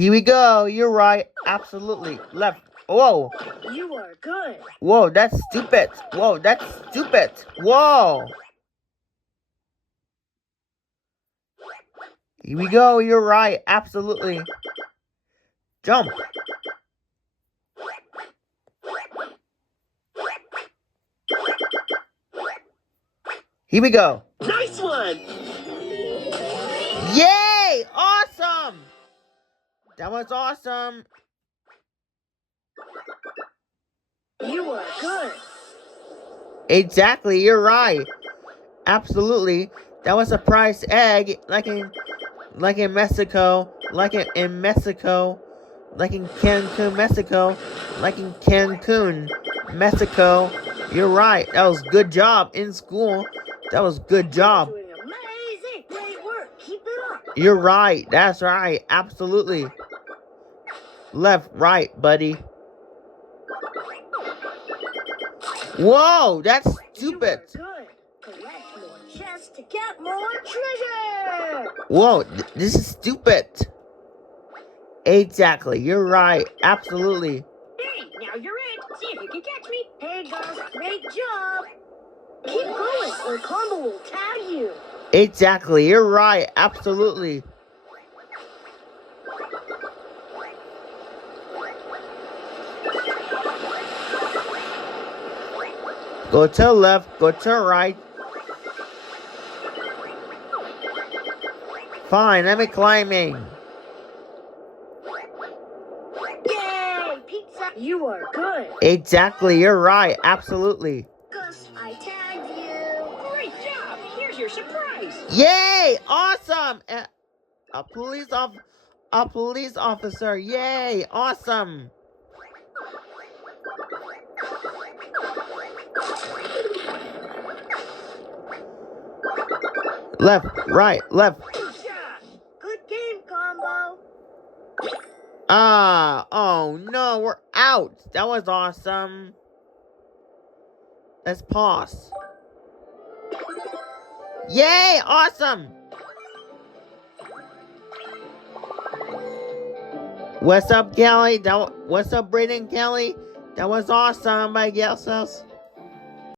Here we go. You're right. Absolutely. Left. Whoa. You are good. Whoa, that's stupid. Whoa, that's stupid. Whoa. Here we go. You're right. Absolutely. Jump. Here we go. Nice one. Yay! Awesome! That was awesome. You are good. Exactly, you're right. Absolutely. That was a prize egg, like in Mexico, like in Mexico, like in Cancun, Mexico, like in Cancun, Mexico. You're right. That was good job in school. That was good job. You're doing amazing. Great work. Keep it up. You're right. That's right. Absolutely. Left, right, buddy. Whoa, that's stupid. You are good. Collect more chests to get more treasure. Whoa, this is stupid. Exactly, you're right. Absolutely. Hey, now you're it. See if you can catch me. Hey, guys, great job. Keep going, or Combo will tag you. Exactly, you're right. Absolutely. Go to the left, go to the right. Fine, I'm climbing. Yay, pizza. You are good. Exactly, you're right. Absolutely. Gus, I tagged you. Great job. Here's your surprise. Yay! Awesome! A police officer. Yay! Awesome! Left, right, left. Good shot. Good game, Combo. Oh no, we're out. That was awesome. Let's pause. Yay! Awesome! What's up, Kelly? What's up, Brayden Kelly? That was awesome, I guess.